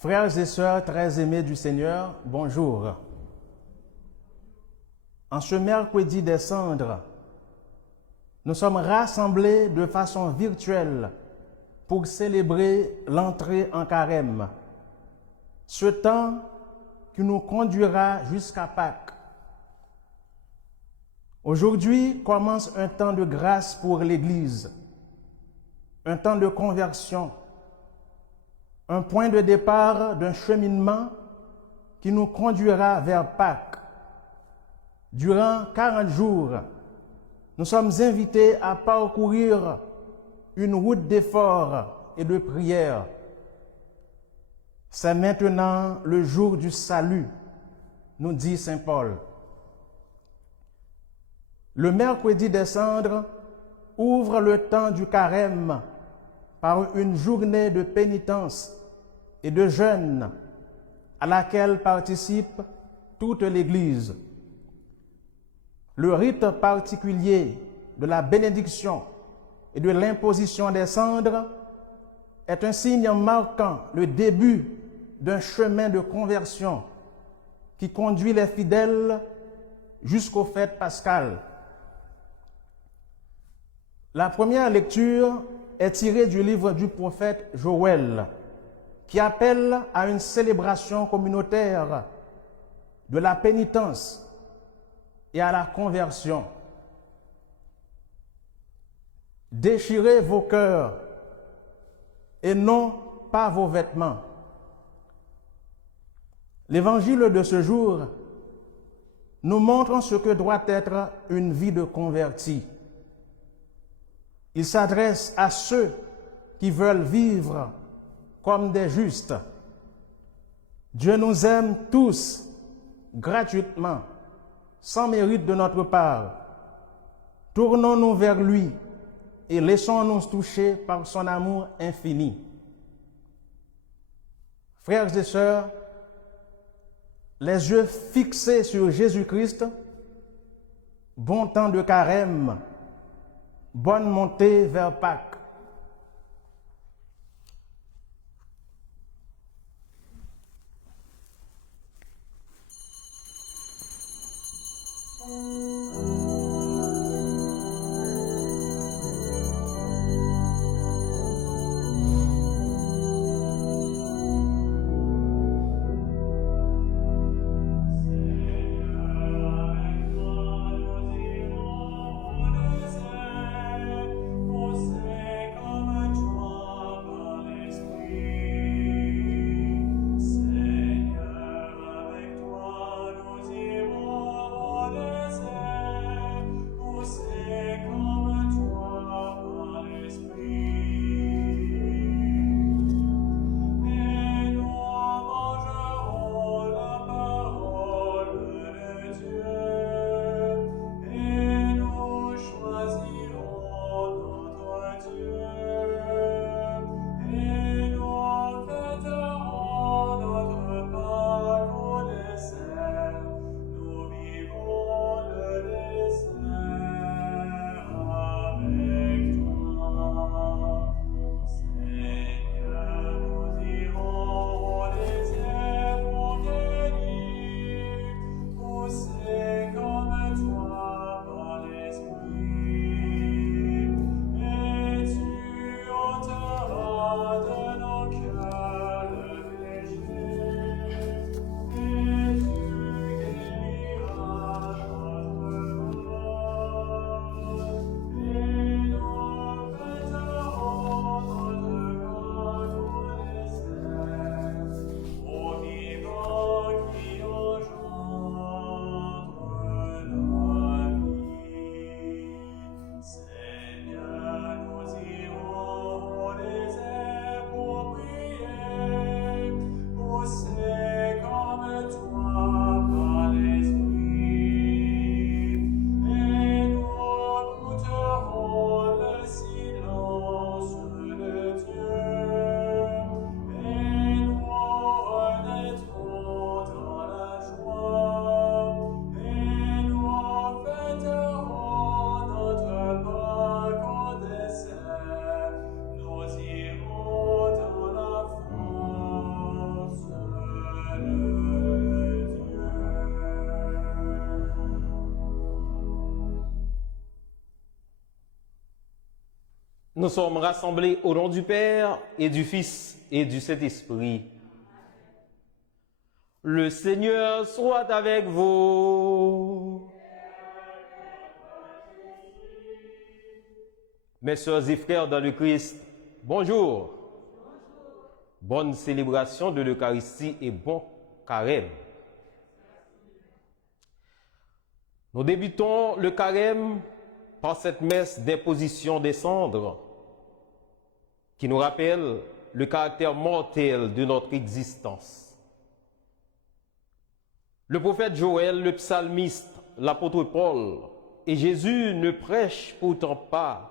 Frères et sœurs très aimés du Seigneur, bonjour. En ce mercredi des cendres, nous sommes rassemblés de façon virtuelle pour célébrer l'entrée en carême, ce temps qui nous conduira jusqu'à Pâques. Aujourd'hui commence un temps de grâce pour l'Église, un temps de conversion, un point de départ d'un cheminement qui nous conduira vers Pâques. Durant 40 jours, nous sommes invités à parcourir une route d'effort et de prière. C'est maintenant le jour du salut, nous dit saint Paul. Le mercredi des cendres ouvre le temps du carême par une journée de pénitence et de jeûne à laquelle participe toute l'Église. Le rite particulier de la bénédiction et de l'imposition des cendres est un signe marquant le début d'un chemin de conversion qui conduit les fidèles jusqu'aux fêtes pascales. La première lecture est tirée du livre du prophète Joël, qui appelle à une célébration communautaire de la pénitence et à la conversion. Déchirez vos cœurs et non pas vos vêtements. L'évangile de ce jour nous montre ce que doit être une vie de converti. Il s'adresse à ceux qui veulent vivre comme des justes. Dieu nous aime tous gratuitement, sans mérite de notre part. Tournons-nous vers lui et laissons-nous toucher par son amour infini. Frères et sœurs, les yeux fixés sur Jésus-Christ, bon temps de carême, bonne montée vers Pâques. Seigneur, avec toi, nous irons, Nous sommes rassemblés au nom du Père et du Fils et du Saint-Esprit. Le Seigneur soit avec vous. Mes sœurs et frères dans le Christ, bonjour. Bonne célébration de l'Eucharistie et bon carême. Nous débutons le carême par cette messe d'imposition des cendres qui nous rappelle le caractère mortel de notre existence. Le prophète Joël, le psalmiste, l'apôtre Paul et Jésus ne prêchent pourtant pas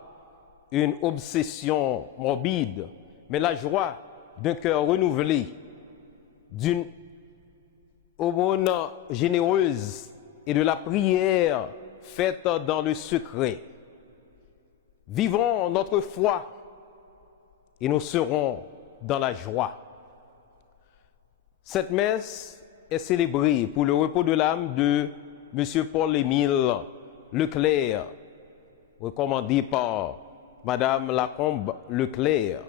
une obsession morbide, mais la joie d'un cœur renouvelé, d'une aumône généreuse et de la prière faite dans le secret. Vivons notre foi et nous serons dans la joie. Cette messe est célébrée pour le repos de l'âme de M. Paul-Émile Leclerc, recommandé par Madame Lacombe Leclerc.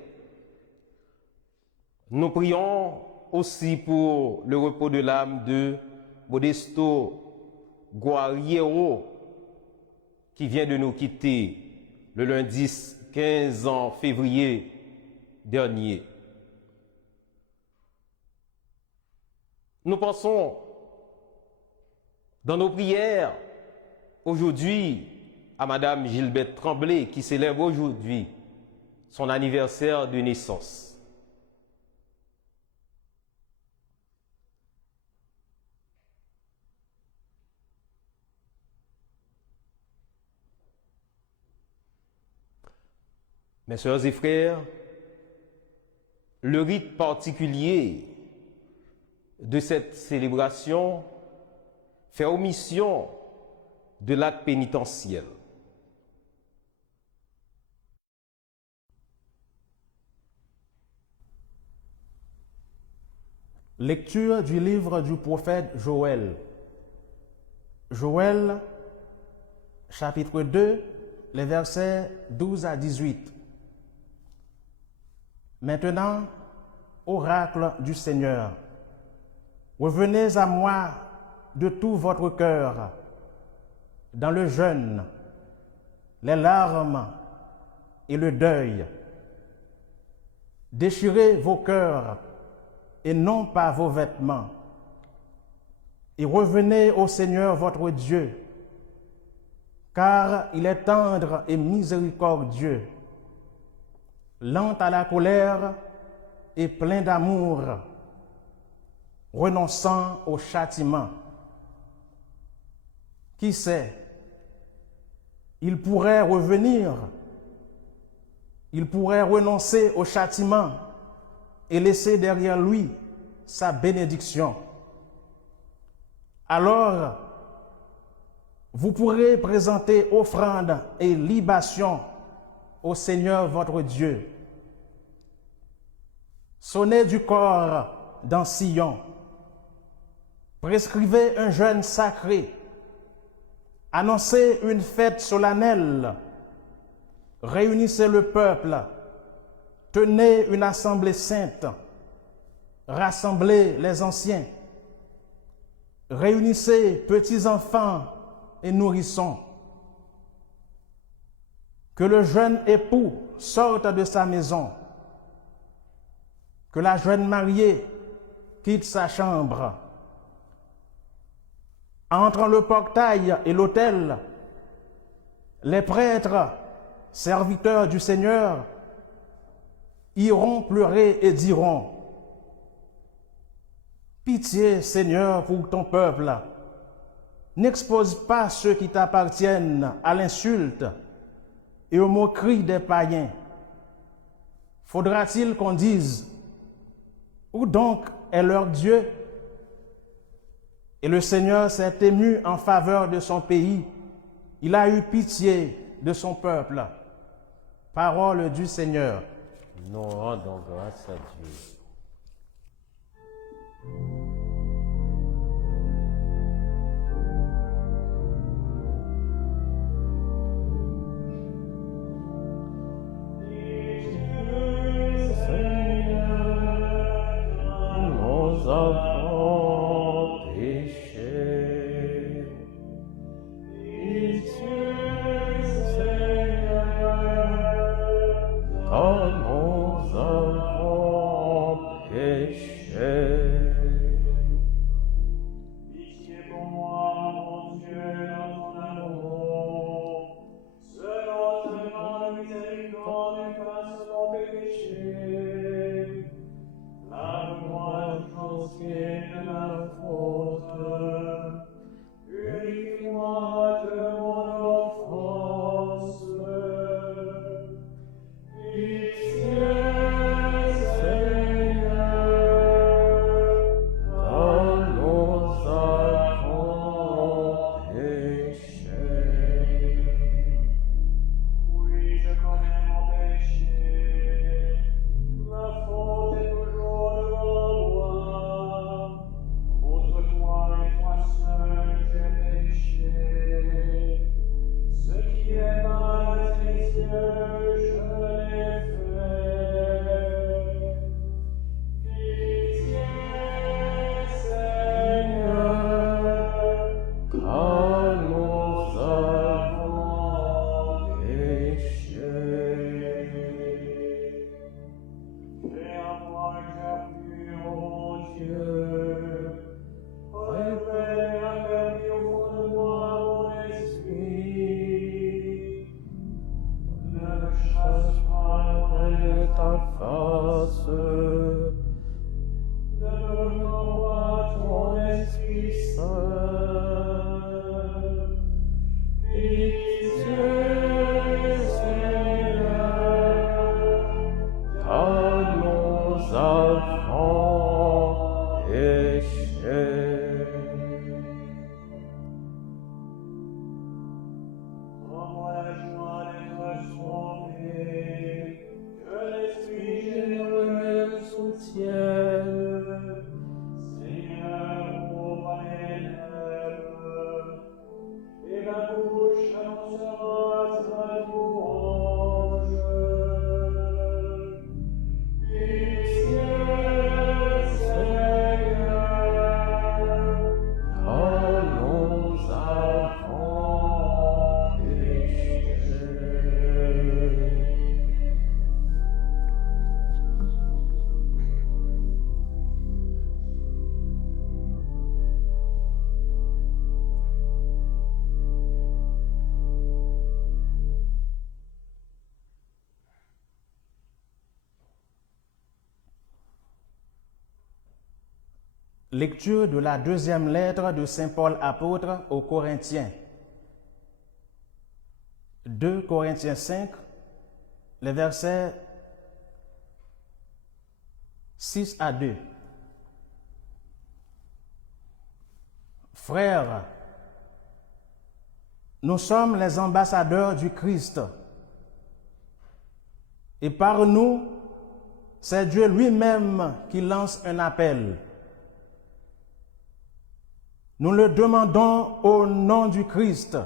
Nous prions aussi pour le repos de l'âme de Modesto Guerriero, qui vient de nous quitter le lundi 15 février dernier. Nous pensons dans nos prières aujourd'hui à Madame Gilberte Tremblay qui célèbre aujourd'hui son anniversaire de naissance. Mes sœurs et frères, le rite particulier de cette célébration fait omission de l'acte pénitentiel. Lecture du livre du prophète Joël. Joël, chapitre 2, les versets 12 à 18. Maintenant, oracle du Seigneur, revenez à moi de tout votre cœur, dans le jeûne, les larmes et le deuil. Déchirez vos cœurs et non pas vos vêtements, et revenez au Seigneur votre Dieu, car il est tendre et miséricordieux, lent à la colère et plein d'amour, renonçant au châtiment. Qui sait, il pourrait revenir, il pourrait renoncer au châtiment et laisser derrière lui sa bénédiction. Alors, vous pourrez présenter offrandes et libations au Seigneur votre Dieu. Sonnez du corps dans Sion. Prescrivez un jeûne sacré. Annoncez une fête solennelle. Réunissez le peuple. Tenez une assemblée sainte. Rassemblez les anciens. Réunissez petits enfants et nourrissons. Que le jeune époux sorte de sa maison. Que la jeune mariée quitte sa chambre. Entre le portail et l'autel, les prêtres, serviteurs du Seigneur, iront pleurer et diront: Pitié, Seigneur, pour ton peuple. N'expose pas ceux qui t'appartiennent à l'insulte et aux moqueries des païens. Faudra-t-il qu'on dise: Où donc est leur Dieu? Et le Seigneur s'est ému en faveur de son pays. Il a eu pitié de son peuple. Parole du Seigneur. Nous rendons grâce à Dieu. péchés. Pitié pour moi, mon Dieu, dans ton amour. Selon ta grande miséricorde, efface mon péché. Lave-moi tout entier de ma faute. Purifie-moi de mon offense. Pitié, Seigneur, Quand nous avons péché. oui, je connais mon péché. Ma faute est toujours devant moi. Contre toi et toi seul, j'ai péché. Ce qui est mal à tes yeux, je l'ai fait. Pitié, Seigneur, Quand nous avons péché. fais en moi un cœur pur, mon Dieu. Réveille affermis au fond de moi mon esprit. Ne me chasse pas loin de ta face. Ne me rends pas ton esprit saint. Pitié, Seigneur, Quand nous avons péché. rends-moi la joie d'être sauvé, que l'esprit généreux me soutienne. Seigneur, ouvre mes lèvres, et ma bouche annoncera ta louange. Pitié, Seigneur, Quand nous avons péché. Lecture de la deuxième lettre de Saint Paul apôtre aux Corinthiens. 2 Corinthiens 5, les versets 6 à 2. Frères, nous sommes les ambassadeurs du Christ. Et par nous, c'est Dieu lui-même qui lance un appel. Nous le demandons au nom du Christ.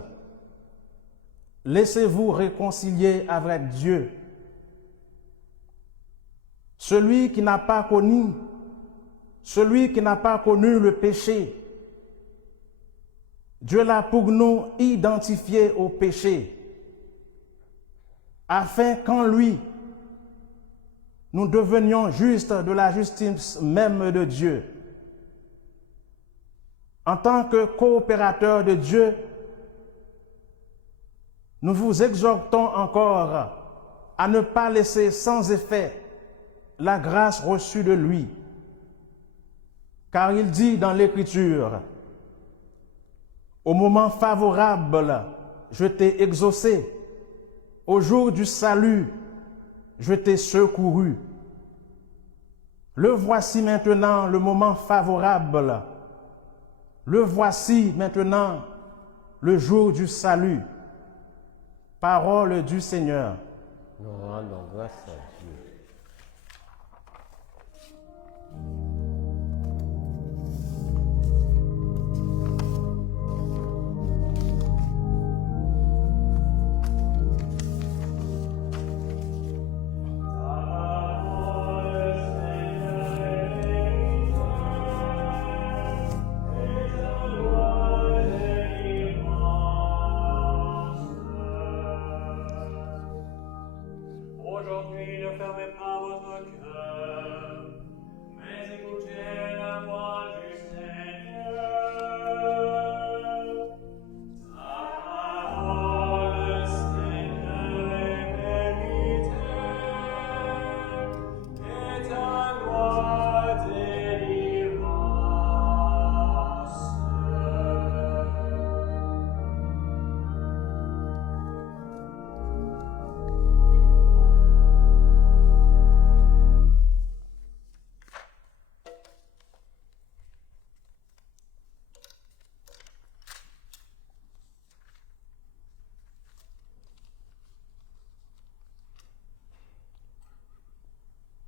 Laissez-vous réconcilier avec Dieu. Celui qui n'a pas connu le péché, Dieu l'a pour nous identifié au péché, afin qu'en lui, nous devenions justes de la justice même de Dieu. En tant que coopérateurs de Dieu, nous vous exhortons encore à ne pas laisser sans effet la grâce reçue de lui. Car il dit dans l'Écriture, « Au moment favorable, je t'ai exaucé. Au jour du salut, je t'ai secouru. » Le voici maintenant le moment favorable. Le voici maintenant le jour du salut. Parole du Seigneur. Nous rendons grâce à Dieu. Aujourd'hui, ne fermez pas votre cœur, mais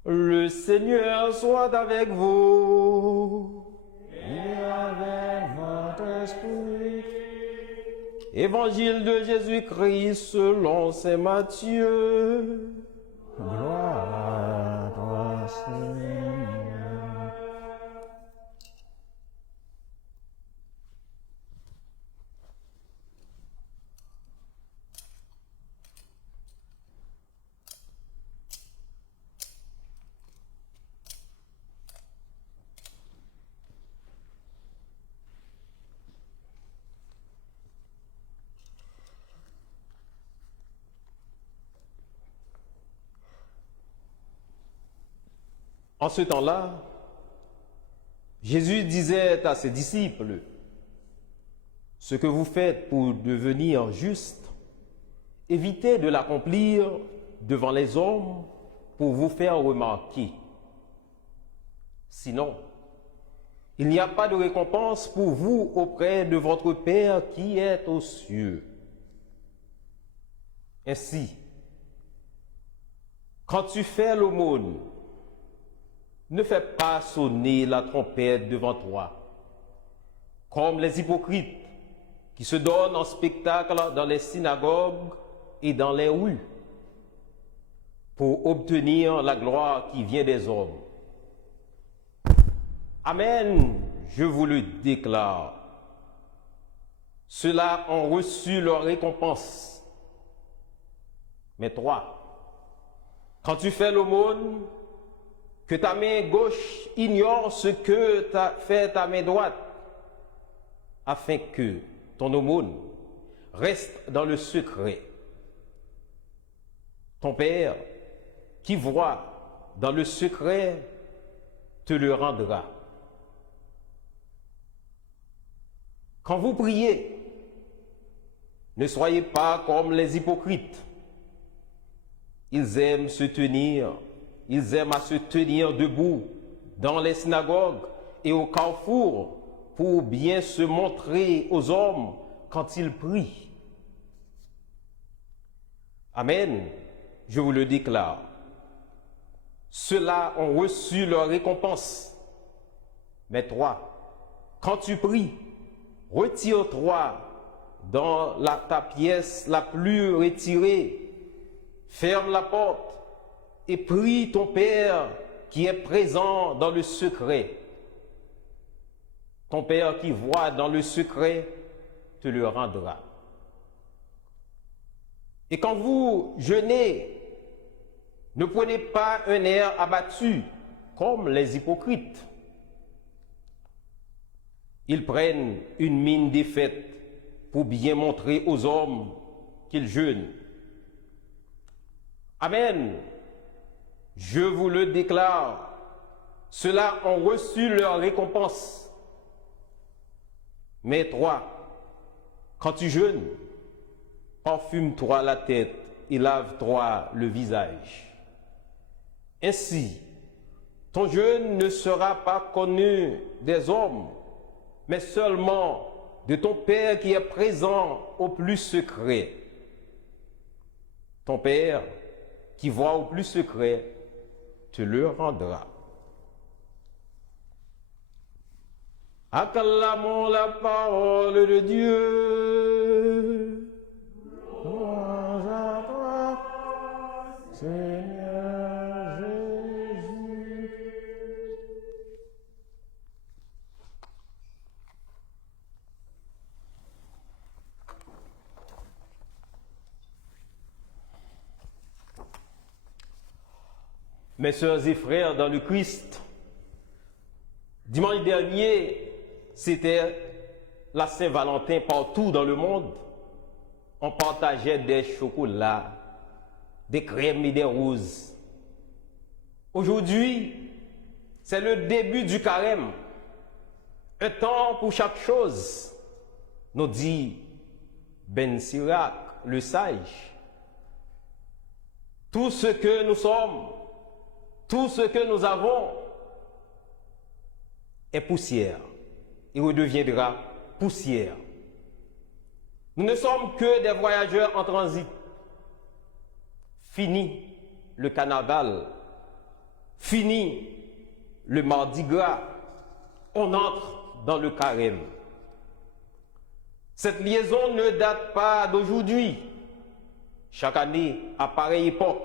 Le Seigneur soit avec vous. Et avec votre esprit. Évangile de Jésus-Christ selon saint Matthieu. Gloire à toi, Seigneur. En ce temps-là, Jésus disait à ses disciples, « Ce que vous faites pour devenir juste, évitez de l'accomplir devant les hommes pour vous faire remarquer. Sinon, il n'y a pas de récompense pour vous auprès de votre Père qui est aux cieux. Ainsi, quand tu fais l'aumône, ne fais pas sonner la trompette devant toi, comme les hypocrites qui se donnent en spectacle dans les synagogues et dans les rues, pour obtenir la gloire qui vient des hommes. Amen, je vous le déclare. Ceux-là ont reçu leur récompense. Mais toi, quand tu fais l'aumône, que ta main gauche ignore ce que fait ta main droite, afin que ton aumône reste dans le secret. Ton Père, qui voit dans le secret, te le rendra. Quand vous priez, ne soyez pas comme les hypocrites. Ils aiment à se tenir debout dans les synagogues et au carrefour pour bien se montrer aux hommes quand ils prient. Amen, je vous le déclare. Ceux-là ont reçu leur récompense. Mais toi, quand tu pries, retire-toi dans ta pièce la plus retirée, ferme la porte et prie ton Père qui est présent dans le secret. Ton Père qui voit dans le secret te le rendra. Et quand vous jeûnez, ne prenez pas un air abattu comme les hypocrites. Ils prennent une mine défaite pour bien montrer aux hommes qu'ils jeûnent. Amen. Je vous le déclare, ceux-là ont reçu leur récompense. Mais toi, quand tu jeûnes, parfume-toi la tête et lave-toi le visage. Ainsi, ton jeûne ne sera pas connu des hommes, mais seulement de ton Père qui est présent au plus secret. Ton Père qui voit au plus secret te le rendra. Acclamons la parole de Dieu. Louange à toi, Seigneur Jésus. Mes sœurs et frères dans le Christ, dimanche dernier, c'était la Saint-Valentin partout dans le monde. On partageait des chocolats, des crèmes et des roses. Aujourd'hui, c'est le début du carême. Un temps pour chaque chose, nous dit Ben Sirac, le sage. Tout ce que nous sommes, tout ce que nous avons est poussière et redeviendra poussière. Nous ne sommes que des voyageurs en transit. Fini le carnaval. Fini le mardi gras, on entre dans le carême. Cette liaison ne date pas d'aujourd'hui. Chaque année, à pareille époque,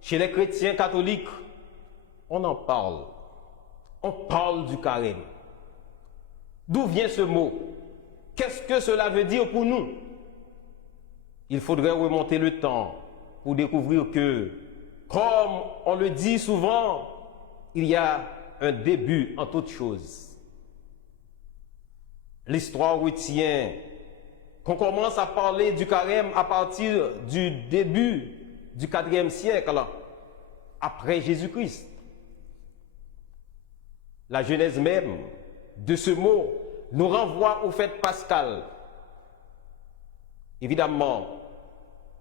chez les chrétiens catholiques, on en parle. On parle du carême. D'où vient ce mot? Qu'est-ce que cela veut dire pour nous? Il faudrait remonter le temps pour découvrir que, comme on le dit souvent, il y a un début en toute chose. L'histoire retient qu'on commence à parler du carême à partir du début du IVe siècle, après Jésus-Christ. La genèse même de ce mot nous renvoie aux fêtes pascales. Évidemment,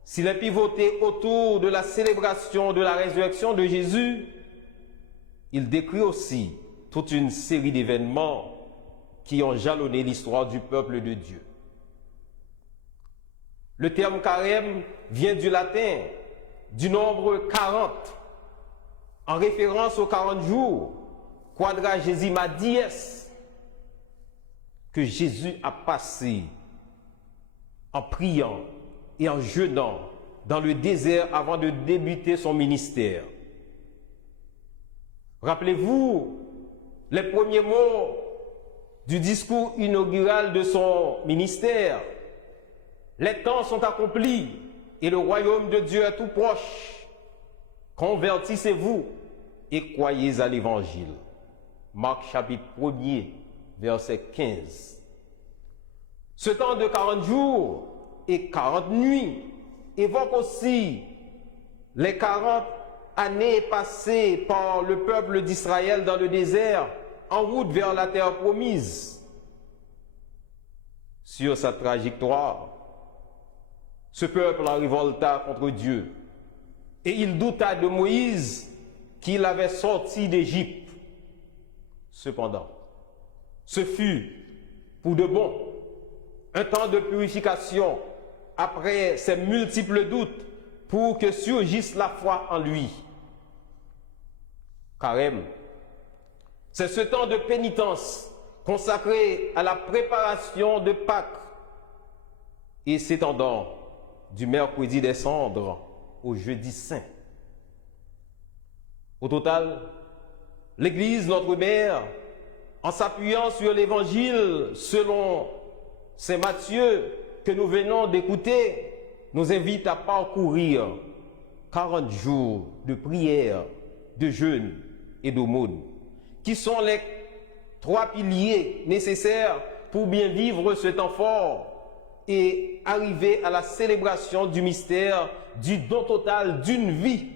s'il est pivoté autour de la célébration de la résurrection de Jésus, il décrit aussi toute une série d'événements qui ont jalonné l'histoire du peuple de Dieu. Le terme carême vient du latin, du nombre 40, en référence aux 40 jours, quadragesima dies, que Jésus a passé en priant et en jeûnant dans le désert avant de débuter son ministère. Rappelez-vous les premiers mots du discours inaugural de son ministère. Les temps sont accomplis et le royaume de Dieu est tout proche. Convertissez-vous et croyez à l'évangile. Marc chapitre 1er, verset 15. Ce temps de 40 jours et 40 nuits évoque aussi les 40 années passées par le peuple d'Israël dans le désert en route vers la terre promise. Sur sa trajectoire, ce peuple en révolta contre Dieu et il douta de Moïse qu'il avait sorti d'Égypte. Cependant, ce fut pour de bon un temps de purification après ces multiples doutes pour que surgisse la foi en lui. Carême, c'est ce temps de pénitence consacré à la préparation de Pâques et s'étendant du mercredi des cendres au jeudi saint. Au total, l'Église, notre mère, en s'appuyant sur l'Évangile selon Saint Matthieu que nous venons d'écouter, nous invite à parcourir 40 jours de prière, de jeûne et d'aumône, qui sont les 3 piliers nécessaires pour bien vivre ce temps fort et arriver à la célébration du mystère du don total d'une vie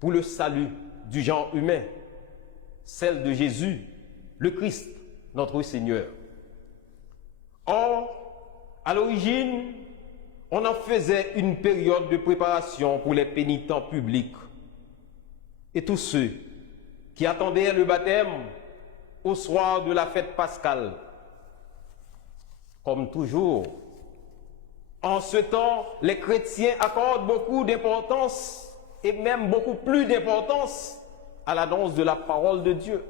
pour le salut du genre humain, celle de Jésus, le Christ, notre Seigneur. Or, à l'origine, on en faisait une période de préparation pour les pénitents publics et tous ceux qui attendaient le baptême au soir de la fête pascale. Comme toujours, en ce temps, les chrétiens accordent beaucoup d'importance et même beaucoup plus d'importance à l'annonce de la parole de Dieu.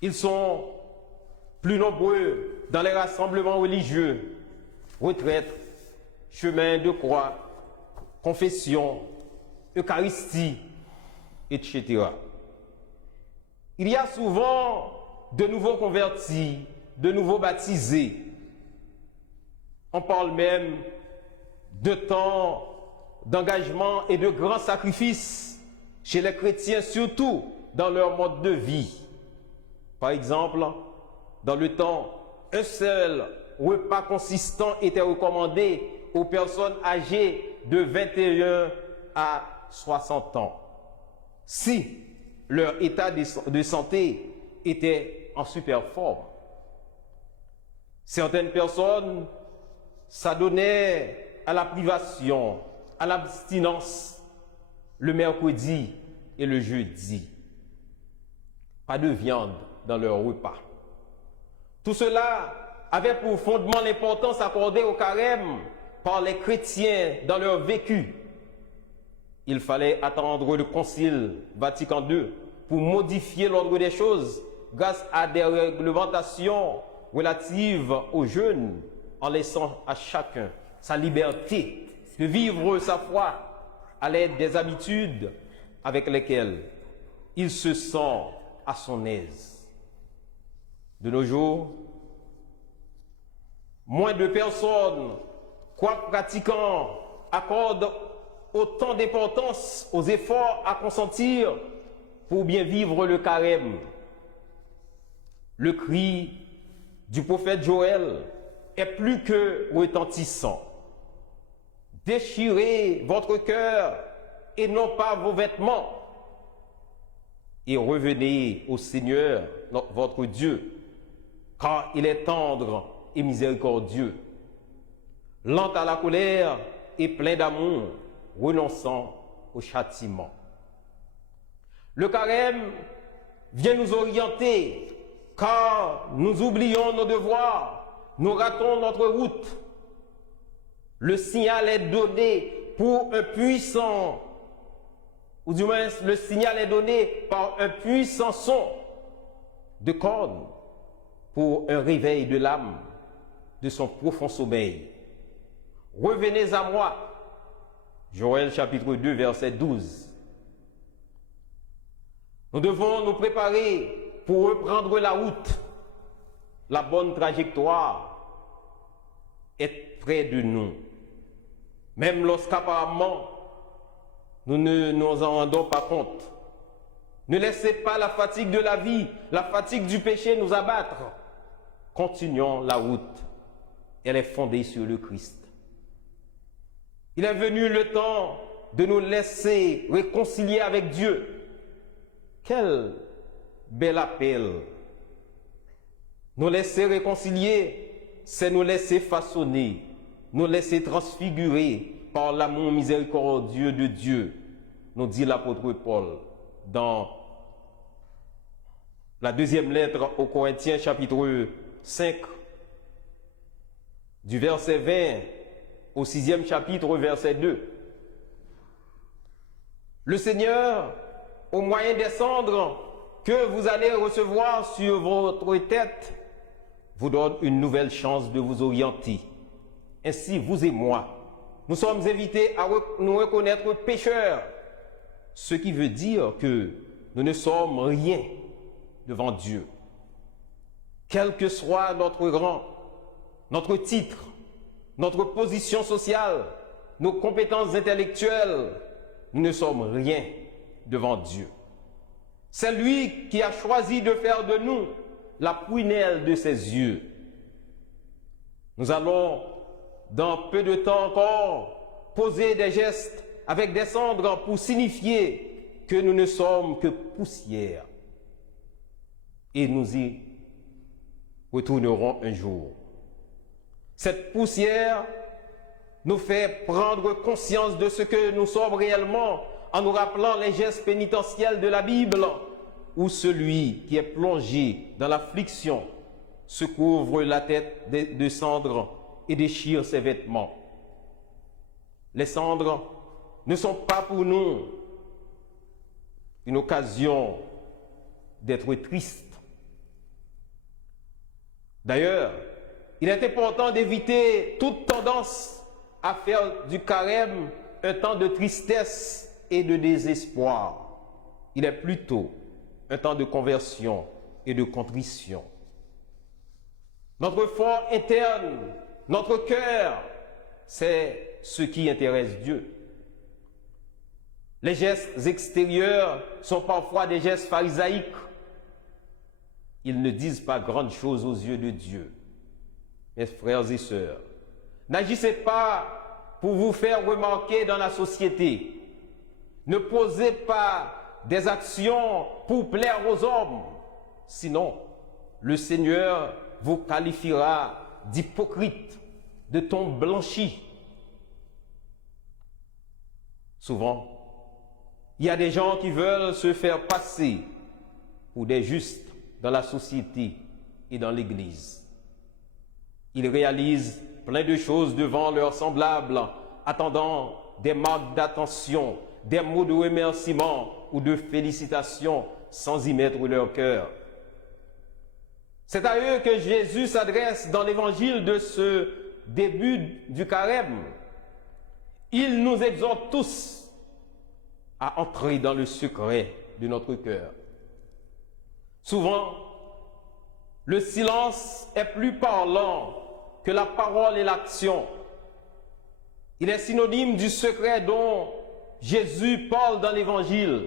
Ils sont plus nombreux dans les rassemblements religieux, retraites, chemins de croix, confession, Eucharistie, etc. Il y a souvent de nouveaux convertis, de nouveaux baptisés. On parle même de temps d'engagement et de grands sacrifices chez les chrétiens, surtout dans leur mode de vie. Par exemple, dans le temps, un seul repas consistant était recommandé aux personnes âgées de 21 à 60 ans, si leur état de santé était en super forme. Certaines personnes s'adonnaient à la privation, à l'abstinence, le mercredi et le jeudi. Pas de viande dans leur repas. Tout cela avait pour fondement l'importance accordée au carême par les chrétiens dans leur vécu. il fallait attendre le Concile Vatican II pour modifier l'ordre des choses grâce à des réglementations relatives aux jeûnes, en laissant à chacun sa liberté de vivre sa foi à l'aide des habitudes avec lesquelles il se sent à son aise. De nos jours, moins de personnes, quoique pratiquants, accordent autant d'importance aux efforts à consentir pour bien vivre le carême. Le cri du prophète Joël est plus que retentissant. Déchirez votre cœur et non pas vos vêtements, et revenez au Seigneur, votre Dieu, car il est tendre et miséricordieux, lent à la colère et plein d'amour, renonçant au châtiment. Le carême vient nous orienter, car nous oublions nos devoirs, nous ratons notre route. Le signal est donné pour un puissant, ou du moins le signal est donné par un puissant son de corne pour un réveil de l'âme de son profond sommeil. Revenez à moi. Joël chapitre 2 verset 12. Nous devons nous préparer pour reprendre la route. La bonne trajectoire est près de nous. Même lorsqu'apparemment nous ne nous en rendons pas compte. Ne laissez pas la fatigue de la vie, la fatigue du péché nous abattre. Continuons la route. Elle est fondée sur le Christ. Il est venu le temps de nous laisser réconcilier avec Dieu. Quel bel appel! Nous laisser réconcilier, c'est nous laisser façonner, nous laisser transfigurer par l'amour miséricordieux de Dieu, nous dit l'apôtre Paul dans la deuxième lettre aux Corinthiens, chapitre 5, du verset 20 au 6e chapitre, verset 2. Le Seigneur, au moyen des cendres que vous allez recevoir sur votre tête, vous donne une nouvelle chance de vous orienter. Ainsi, vous et moi, nous sommes invités à nous reconnaître pécheurs, ce qui veut dire que nous ne sommes rien devant Dieu. Quel que soit notre rang, notre titre, notre position sociale, nos compétences intellectuelles, nous ne sommes rien devant Dieu. C'est lui qui a choisi de faire de nous la prunelle de ses yeux. Nous allons, dans peu de temps encore, poser des gestes avec des cendres pour signifier que nous ne sommes que poussière. Et nous y retournerons un jour. Cette poussière nous fait prendre conscience de ce que nous sommes réellement en nous rappelant les gestes pénitentiels de la Bible, où celui qui est plongé dans l'affliction se couvre la tête de cendres et déchire ses vêtements. Les cendres ne sont pas pour nous une occasion d'être triste. D'ailleurs, il est important d'éviter toute tendance à faire du carême un temps de tristesse et de désespoir. Il est plutôt un temps de conversion et de contrition. Notre foi interne, notre cœur, c'est ce qui intéresse Dieu. Les gestes extérieurs sont parfois des gestes pharisaïques. Ils ne disent pas grande chose aux yeux de Dieu. Mes frères et sœurs, n'agissez pas pour vous faire remarquer dans la société. Ne posez pas des actions pour plaire aux hommes. Sinon, le Seigneur vous qualifiera d'hypocrite, de tombe blanchie. Souvent, il y a des gens qui veulent se faire passer pour des justes dans la société et dans l'Église. Ils réalisent plein de choses devant leurs semblables, attendant des marques d'attention, des mots de remerciement ou de félicitations sans y mettre leur cœur. C'est à eux que Jésus s'adresse dans l'évangile de ce début du carême. Il nous exhorte tous à entrer dans le secret de notre cœur. Souvent, le silence est plus parlant que la parole et l'action. Il est synonyme du secret dont Jésus parle dans l'Évangile.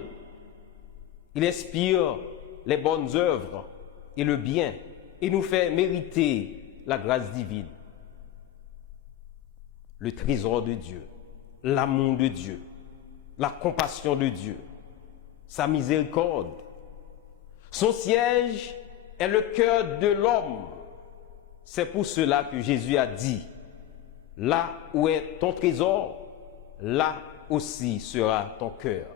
Il inspire les bonnes œuvres et le bien et nous fait mériter la grâce divine. Le trésor de Dieu, l'amour de Dieu, la compassion de Dieu, sa miséricorde. Son siège est le cœur de l'homme. C'est pour cela que Jésus a dit, là où est ton trésor, là aussi sera ton cœur.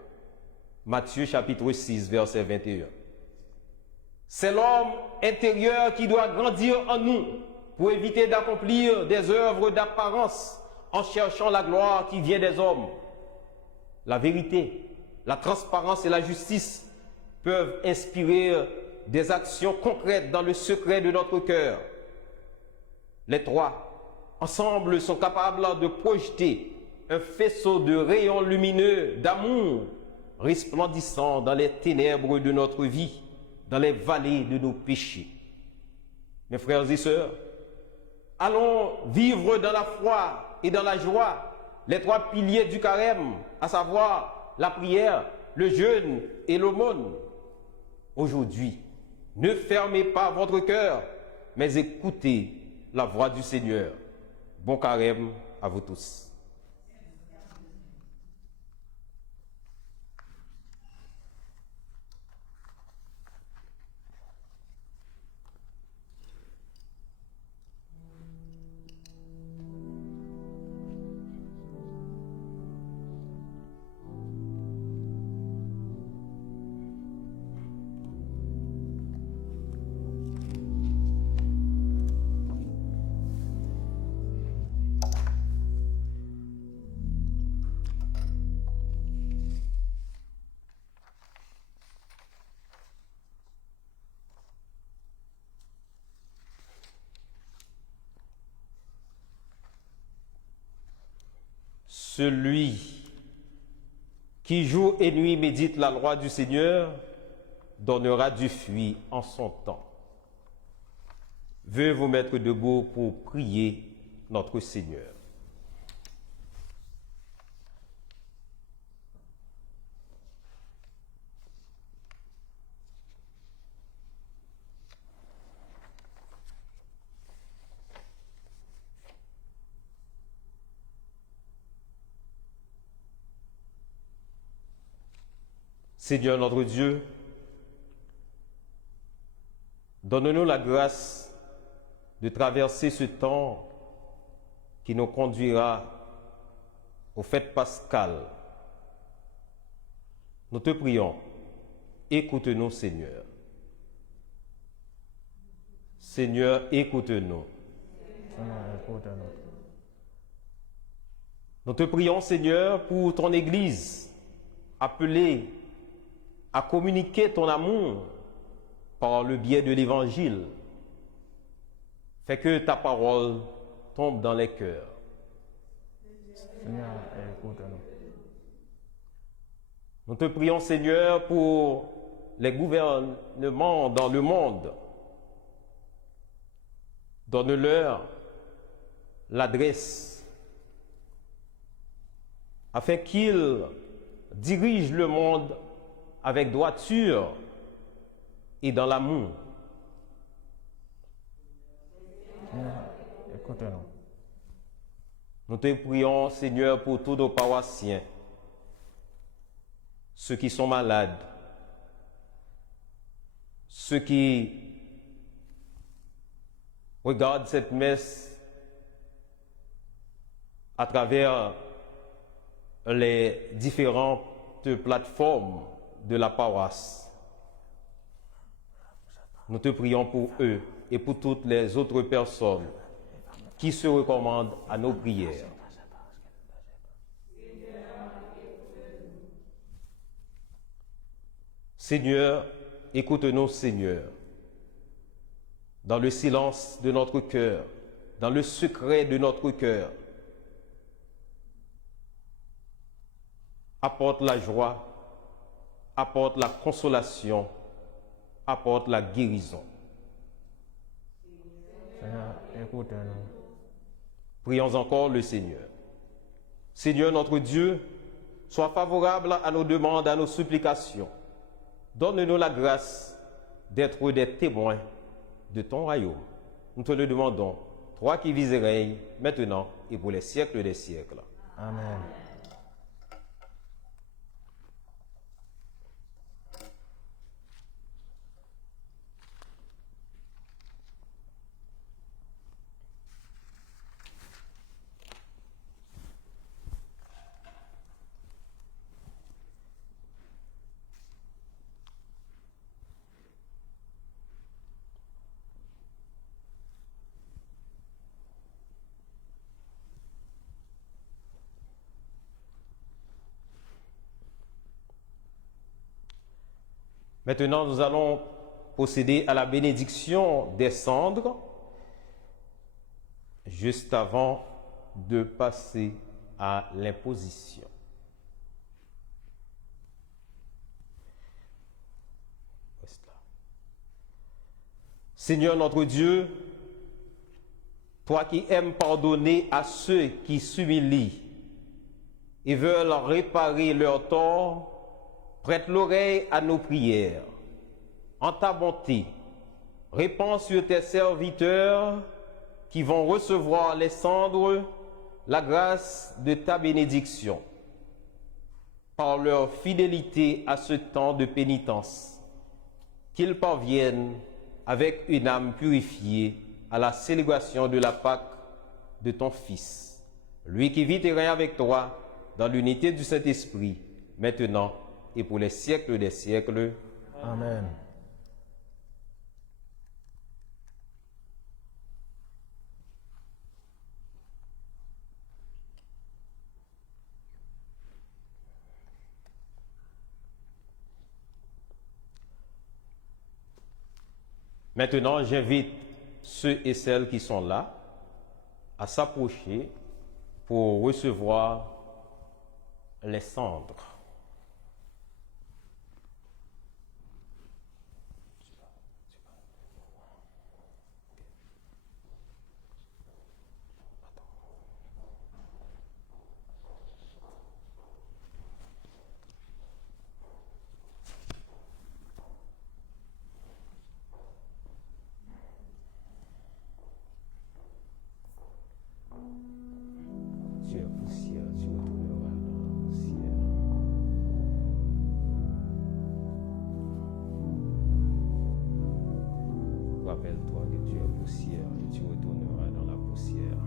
Matthieu chapitre 6, verset 21. C'est l'homme intérieur qui doit grandir en nous pour éviter d'accomplir des œuvres d'apparence en cherchant la gloire qui vient des hommes. La vérité, la transparence et la justice peuvent inspirer des actions concrètes dans le secret de notre cœur. Les trois, ensemble, sont capables de projeter un faisceau de rayons lumineux d'amour resplendissant dans les ténèbres de notre vie, dans les vallées de nos péchés. Mes frères et sœurs, allons vivre dans la foi et dans la joie les trois piliers du carême, à savoir la prière, le jeûne et l'aumône. Aujourd'hui, ne fermez pas votre cœur, mais écoutez la voix du Seigneur. Bon carême à vous tous. Celui qui jour et nuit médite la loi du Seigneur donnera du fruit en son temps. Veuillez vous mettre debout pour prier notre Seigneur. Seigneur notre Dieu, donne-nous la grâce de traverser ce temps qui nous conduira aux fêtes pascales. Nous te prions, écoute-nous Seigneur. Seigneur, écoute-nous. Nous te prions Seigneur pour ton Église, appelée à communiquer ton amour par le biais de l'Évangile. Fais que ta parole tombe dans les cœurs. Seigneur, écoute-nous. Nous te prions, Seigneur, pour les gouvernements dans le monde. Donne-leur l'adresse afin qu'ils dirigent le monde avec droiture et dans l'amour. Écoute-nous. Nous te prions, Seigneur, pour tous nos paroissiens, ceux qui sont malades, ceux qui regardent cette messe à travers les différentes plateformes de la paroisse. Nous te prions pour eux et pour toutes les autres personnes qui se recommandent à nos prières. Seigneur, écoute-nous, Seigneur, dans le silence de notre cœur, dans le secret de notre cœur. Apporte la joie, apporte la consolation, apporte la guérison. Seigneur, écoute-nous. Prions encore le Seigneur. Seigneur notre Dieu, sois favorable à nos demandes, à nos supplications. Donne-nous la grâce d'être des témoins de ton royaume. Nous te le demandons, toi qui vis et règnes, maintenant et pour les siècles des siècles. Amen. Maintenant, nous allons procéder à la bénédiction des cendres, juste avant de passer à l'imposition. Seigneur notre Dieu, toi qui aimes pardonner à ceux qui s'humilient et veulent réparer leurs torts, prête l'oreille à nos prières. En ta bonté, répands sur tes serviteurs qui vont recevoir les cendres la grâce de ta bénédiction. Par leur fidélité à ce temps de pénitence, qu'ils parviennent avec une âme purifiée à la célébration de la Pâque de ton Fils, lui qui vit et règne avec toi dans l'unité du Saint-Esprit, maintenant et pour les siècles des siècles. Amen. Maintenant, j'invite ceux et celles qui sont là à s'approcher pour recevoir les cendres. Tu es poussière, tu retourneras dans la poussière. Rappelle-toi que tu es poussière et tu retourneras dans la poussière.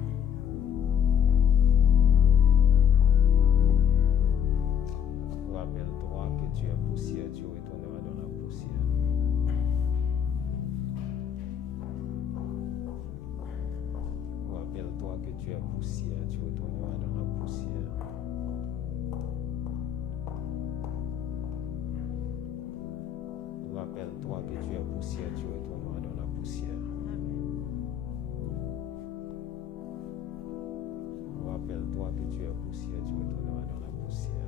Rappelle-toi que tu es poussière, tu retourneras dans la poussière. Rappelle-toi que tu es poussière, tu retourneras dans la poussière. Rappelle-toi que tu es poussière, tu retourneras dans la poussière. Rappelle-toi que tu es poussière, tu retourneras dans la poussière.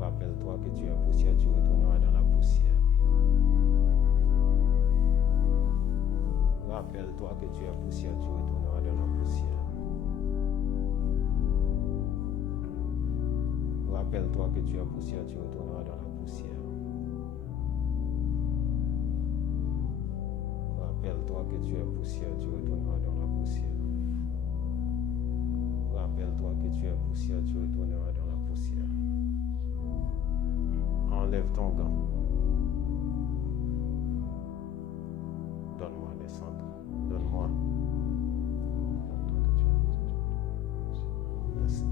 Rappelle-toi que tu es poussière, tu retourneras dans la poussière. Rappelle-toi que tu es poussière, tu retourneras dans la poussière. Rappelle-toi que tu es poussière, tu retourneras dans la poussière. Rappelle-toi que tu es poussière, tu retourneras dans la poussière. Rappelle-toi que tu es poussière, tu retourneras dans la poussière. Enlève ton gant. Donne-moi des cendres. Donne-moi. Merci.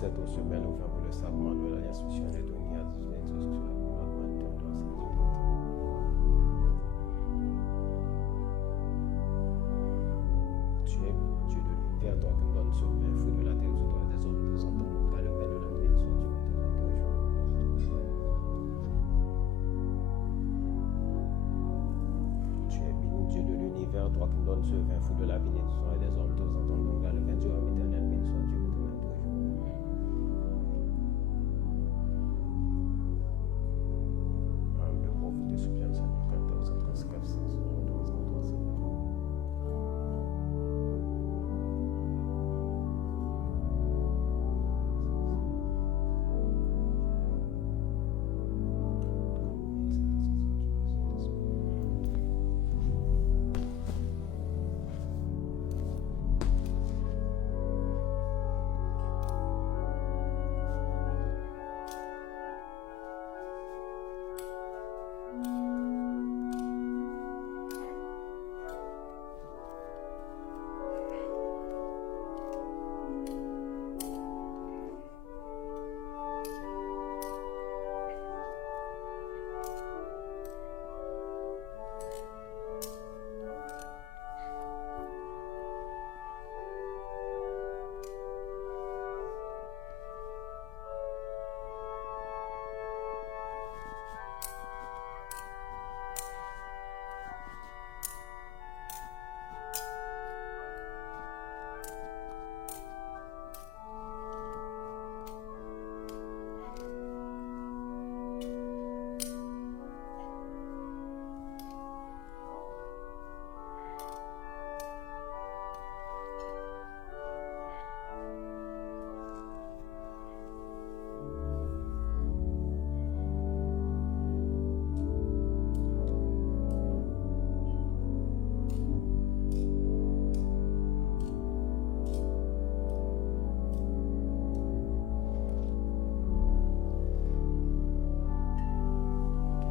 cette semaine, ouvert pour le sacrement de l'Alliance missionnaire de l'Union Tu es Dieu de l'univers, toi qui nous donnes ce pain, fruit de la terre, de toi, des hommes, des enfants, car le pain de la bénédiction du Dieu toujours. Tu es béni, Dieu de l'univers, toi qui nous donnes ce vin, fruit de la bénédiction et des hommes, des enfants, car le pain du homme éternel, béni soit Dieu maintenant toujours. De pauvreté, suppliant, Seigneur, 14, 34, 512, 3.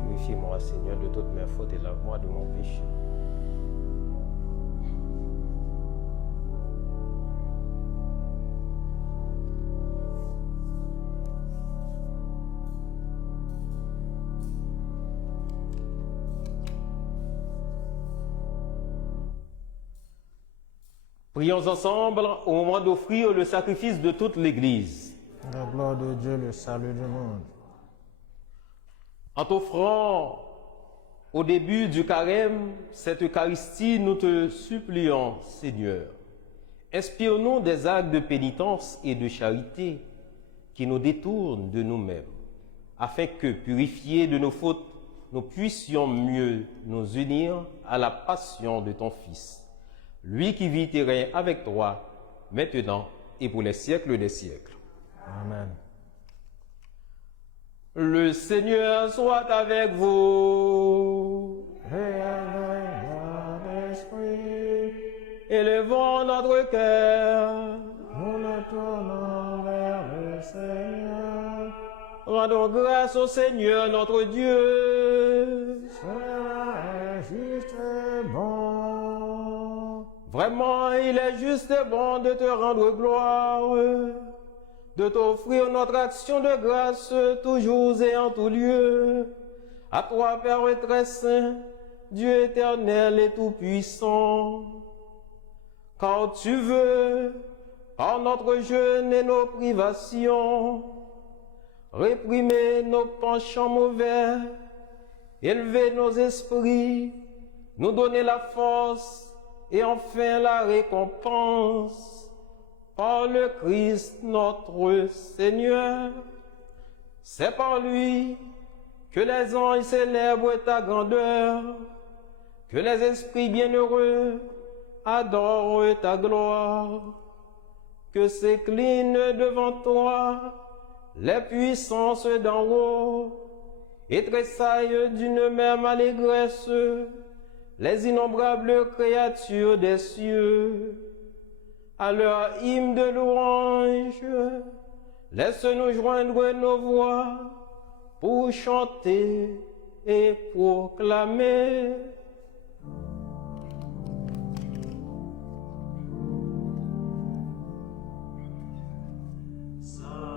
Purifie-moi, Seigneur, de toutes mes fautes et lave-moi de mon péché. Prions ensemble au moment d'offrir le sacrifice de toute l'Église. La gloire de Dieu, le salut du monde. En t'offrant au début du carême cette Eucharistie, nous te supplions, Seigneur, inspire-nous des actes de pénitence et de charité qui nous détournent de nous-mêmes, afin que, purifiés de nos fautes, nous puissions mieux nous unir à la passion de ton Fils, lui qui vit et règne avec toi, maintenant et pour les siècles des siècles. Amen. Le Seigneur soit avec vous. Et avec ton esprit, Élevons notre cœur. nous le tournons vers le Seigneur. Rendons grâce au Seigneur notre Dieu. Cela est juste et bon. Vraiment, il est juste et bon de te rendre gloire, de t'offrir notre action de grâce toujours et en tout lieu. À toi, Père très saint, Dieu éternel et tout-puissant. Car tu veux, par notre jeûne et nos privations, réprimer nos penchants mauvais, élever nos esprits, nous donner la force et enfin la récompense. Par le Christ notre Seigneur, c'est par lui que les anges célèbrent ta grandeur, que les esprits bienheureux adorent ta gloire, que s'inclinent devant toi les puissances d'en haut et tressaillent d'une même allégresse les innombrables créatures des cieux. À leur hymne de louange, laisse-nous joindre nos voix pour chanter et proclamer. Saint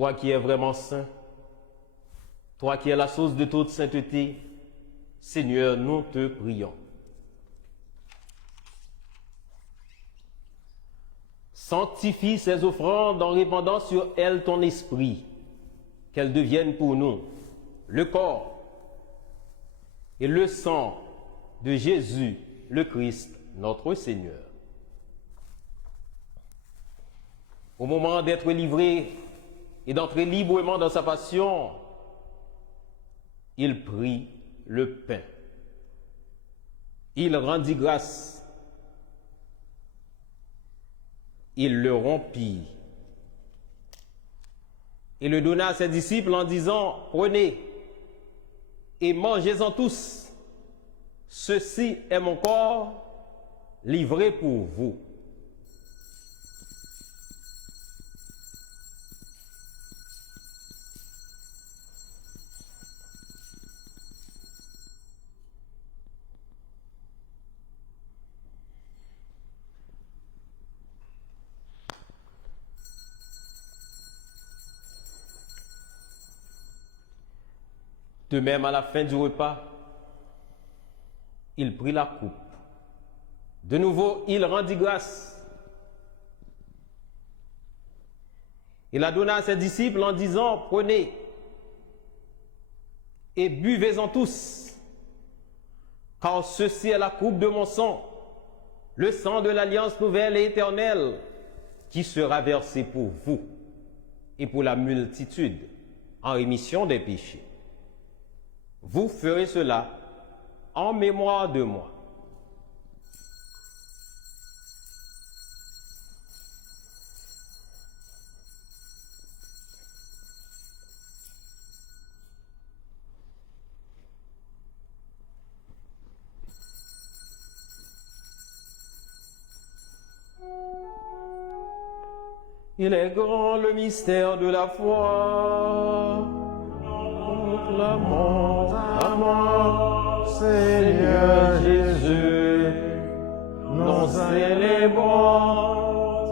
toi qui es vraiment saint, toi qui es la source de toute sainteté, Seigneur, nous te prions. Sanctifie ces offrandes en répandant sur elles ton esprit, qu'elles deviennent pour nous le corps et le sang de Jésus, le Christ, notre Seigneur. Au moment d'être livré et d'entrer librement dans sa passion, il prit le pain. Il rendit grâce. Il le rompit et le donna à ses disciples en disant, prenez et mangez-en tous. Ceci est mon corps livré pour vous. De même, à la fin du repas, il prit la coupe. De nouveau, il rendit grâce. Il la donna à ses disciples en disant, prenez et buvez-en tous, car ceci est la coupe de mon sang, le sang de l'alliance nouvelle et éternelle, qui sera versé pour vous et pour la multitude en rémission des péchés. Vous ferez cela en mémoire de moi. Il est grand le mystère de la foi. Proclamons ta mort, Seigneur Jésus. Nous célébrons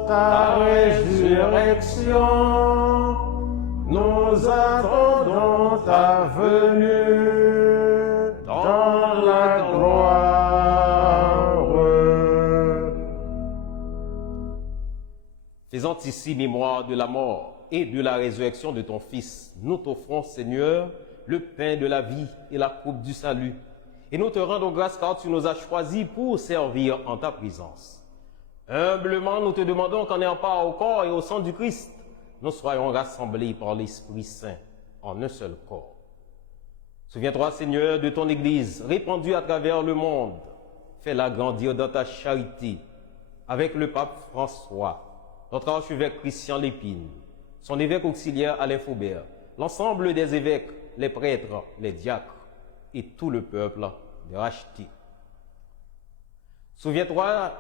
ta résurrection. Nous attendons ta venue dans la gloire. Faisant ici mémoire de la mort et de la résurrection de ton Fils, nous t'offrons, Seigneur, le pain de la vie et la coupe du salut. Et nous te rendons grâce car tu nous as choisis pour servir en ta présence. Humblement, nous te demandons qu'en ayant part au corps et au sang du Christ, nous soyons rassemblés par l'Esprit Saint en un seul corps. Souviens-toi, Seigneur, de ton Église répandue à travers le monde. Fais-la grandir dans ta charité avec le pape François, notre archevêque Christian Lépine, son évêque auxiliaire Alain Faubert, l'ensemble des évêques, les prêtres, les diacres et tout le peuple de racheter. Souviens-toi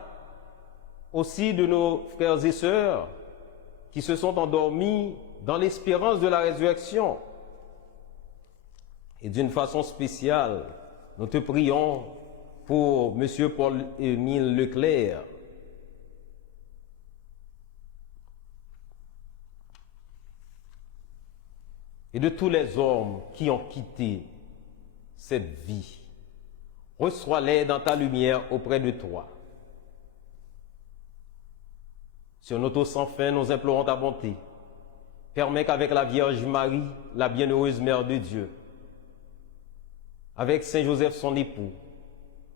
aussi de nos frères et sœurs qui se sont endormis dans l'espérance de la résurrection. Et d'une façon spéciale, nous te prions pour M. Paul-Émile Leclerc, et de tous les hommes qui ont quitté cette vie. Reçois-les dans ta lumière auprès de toi. Sur notre sans fin, nous implorons ta bonté. Permets qu'avec la Vierge Marie, la bienheureuse Mère de Dieu, avec Saint Joseph son époux,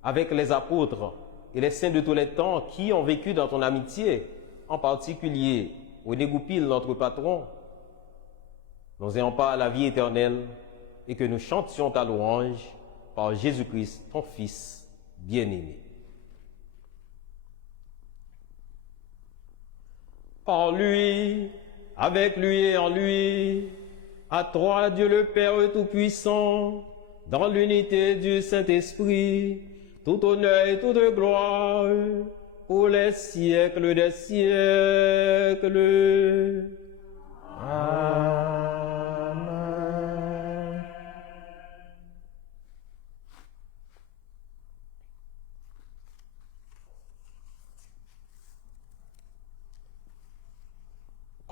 avec les apôtres et les saints de tous les temps qui ont vécu dans ton amitié, en particulier René Goupil, notre patron, nous ayons pas la vie éternelle et que nous chantions ta louange par Jésus-Christ, ton Fils bien-aimé. Par lui, avec lui et en lui, à toi Dieu le Père Tout-Puissant, dans l'unité du Saint-Esprit, tout honneur et toute gloire, pour les siècles des siècles. Amen.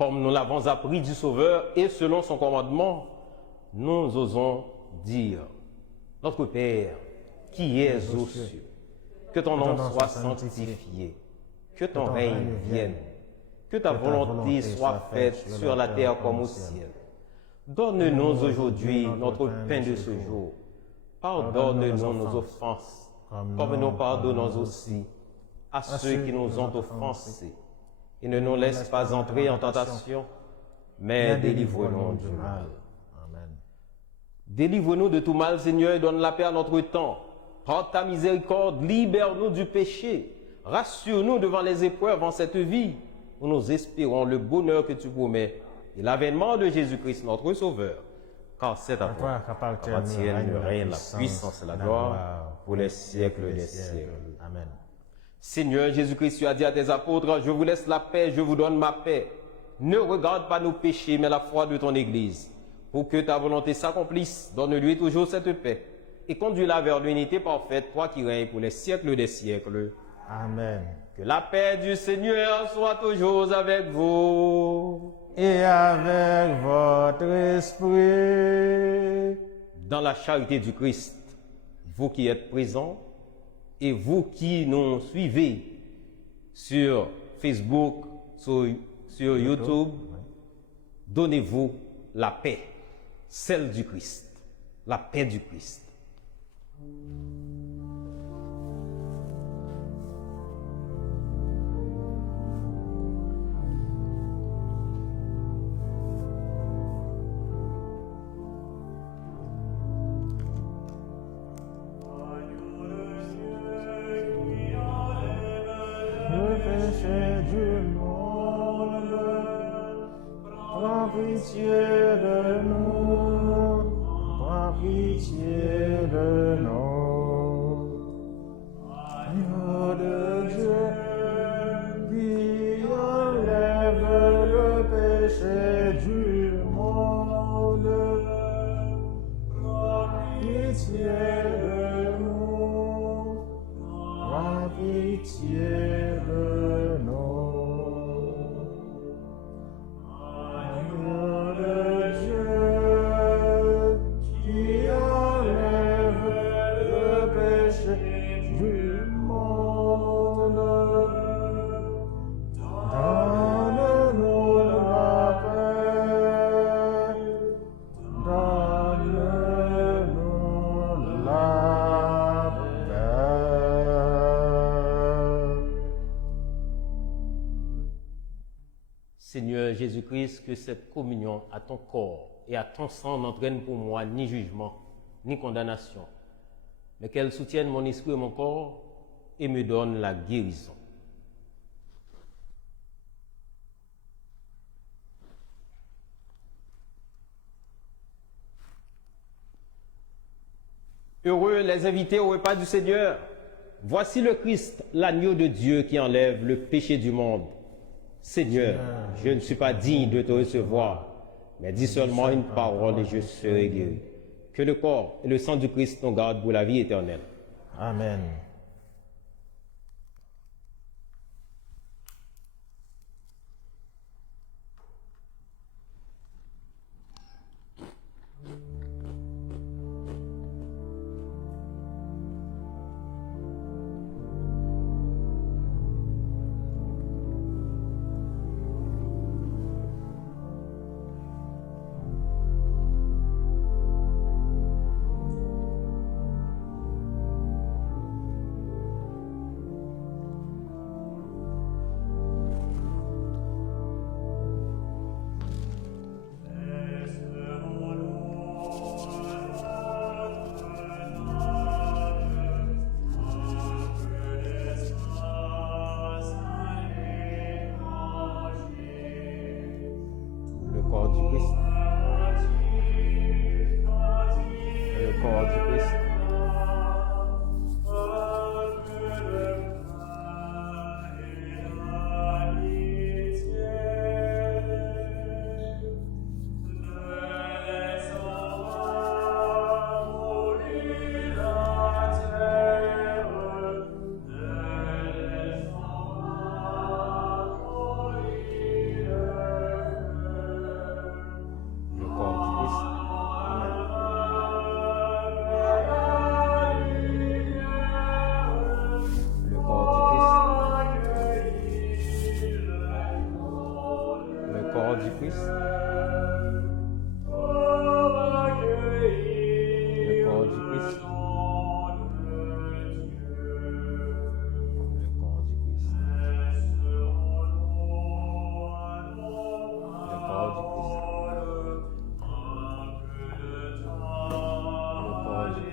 comme nous l'avons appris du Sauveur et selon son commandement, nous osons dire, notre Père, qui es aux cieux, que ton nom soit sanctifié, que ton règne vienne, que ta volonté soit faite sur la terre comme au ciel. Donne-nous aujourd'hui notre pain de ce jour. Pardonne-nous nos offenses, comme nous pardonnons aussi à ceux qui nous ont offensés. Et ne nous laisse pas entrer en tentation, mais délivre-nous du mal. Amen. Délivre-nous de tout mal, Seigneur, et donne la paix à notre temps. Par ta miséricorde, libère-nous du péché. Rassure-nous devant les épreuves en cette vie, où nous espérons le bonheur que tu promets et l'avènement de Jésus-Christ, notre Sauveur. Car c'est à toi qu'appartiennent le règne, la puissance et la gloire pour les siècles des siècles. Amen. Seigneur Jésus-Christ, tu as dit à tes apôtres, je vous laisse la paix, je vous donne ma paix. Ne regarde pas nos péchés, mais la foi de ton Église. Pour que ta volonté s'accomplisse, donne-lui toujours cette paix. Et conduis-la vers l'unité parfaite, toi qui règnes pour les siècles des siècles. Amen. Que la paix du Seigneur soit toujours avec vous. Et avec votre esprit. Dans la charité du Christ, vous qui êtes présents et vous qui nous suivez sur Facebook, sur YouTube, donnez-vous la paix, celle du Christ, la paix du Christ. Le péché du monde, prends pitié de nous, prends pitié de nous. Agneau de Dieu, qui enlève le péché du monde, prends pitié de nous, prends pitié de nous. Agneau de Dieu, qui enlève le péché du monde, donne-nous la paix, donne-nous la paix. Seigneur Jésus-Christ, que cette communion à ton corps et à ton sang n'entraîne pour moi ni jugement, ni condamnation, mais qu'elle soutienne mon esprit et mon corps et me donne la guérison. Heureux les invités au repas du Seigneur. Voici le Christ, l'agneau de Dieu qui enlève le péché du monde. Seigneur, je ne suis pas digne de te recevoir, mais dis seulement une parole et je serai guéri. Que le corps et le sang du Christ nous gardent pour la vie éternelle. Amen. Le corps du Christ. Le corps du Christ. Christ. Pour accueillir Le corps du Christ. le nom de Dieu. Le corps du Christ. Le corps du Christ.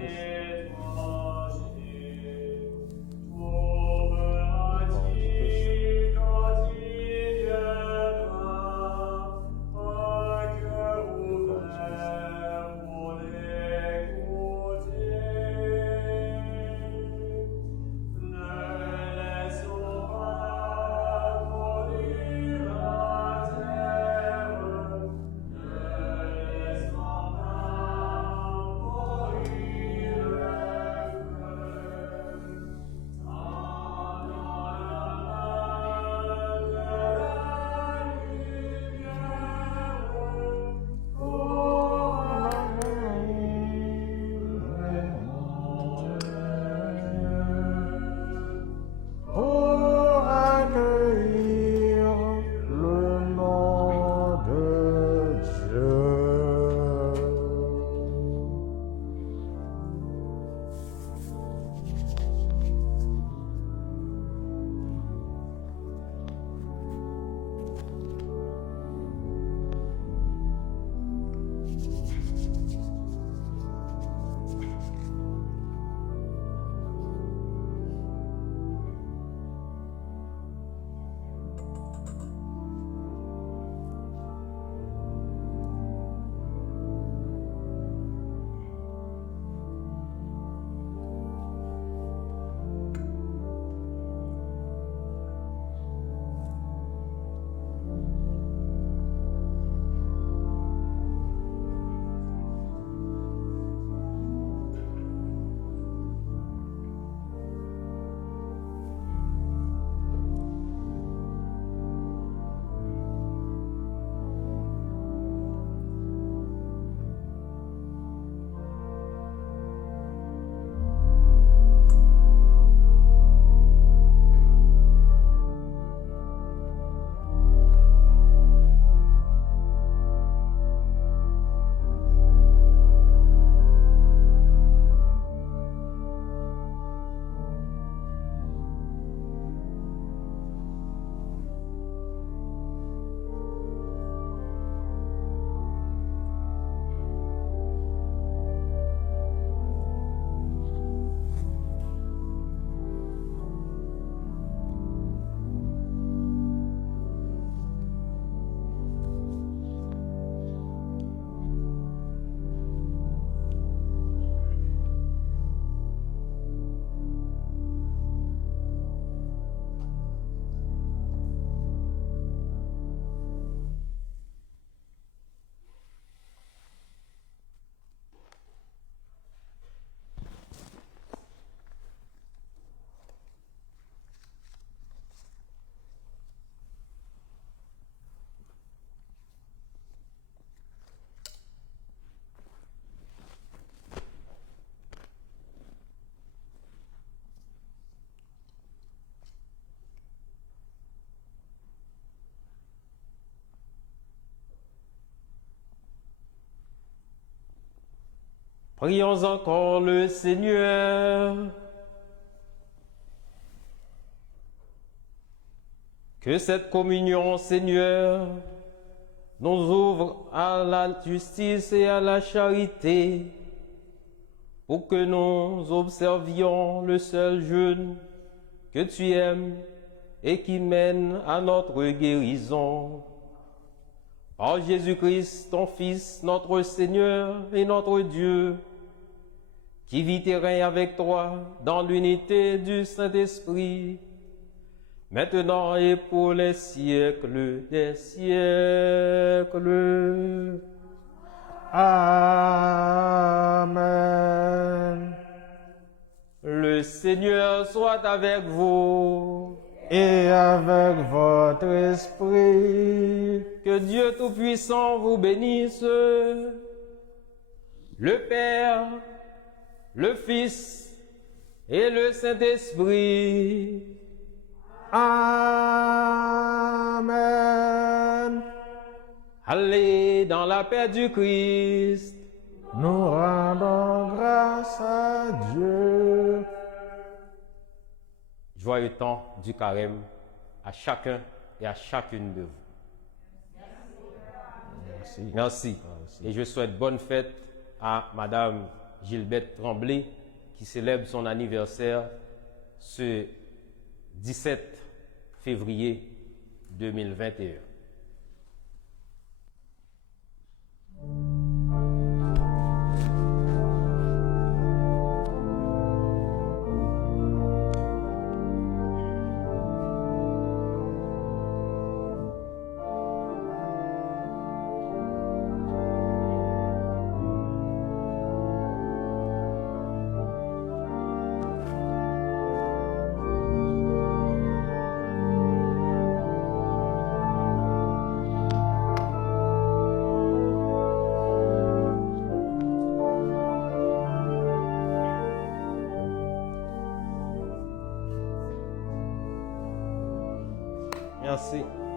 Le corps du Christ. Pour accueillir le nom de Dieu. Prions encore le Seigneur. Que cette communion, Seigneur, nous ouvre à la justice et à la charité, pour que nous observions le seul jeûne que tu aimes et qui mène à notre guérison. Par Jésus-Christ, ton Fils, notre Seigneur et notre Dieu, qui vit et règne avec toi dans l'unité du Saint-Esprit, maintenant et pour les siècles des siècles. Amen. Le Seigneur soit avec vous. Et avec votre esprit. Que Dieu Tout-Puissant vous bénisse, le Père, le Fils et le Saint-Esprit. Amen. Allez dans la paix du Christ. Nous rendons grâce à Dieu. Joyeux temps du carême à chacun et à chacune de vous. Merci. Merci. Et je souhaite bonne fête à Madame Gilberte Tremblay qui célèbre son anniversaire ce 17 février 2021. Merci.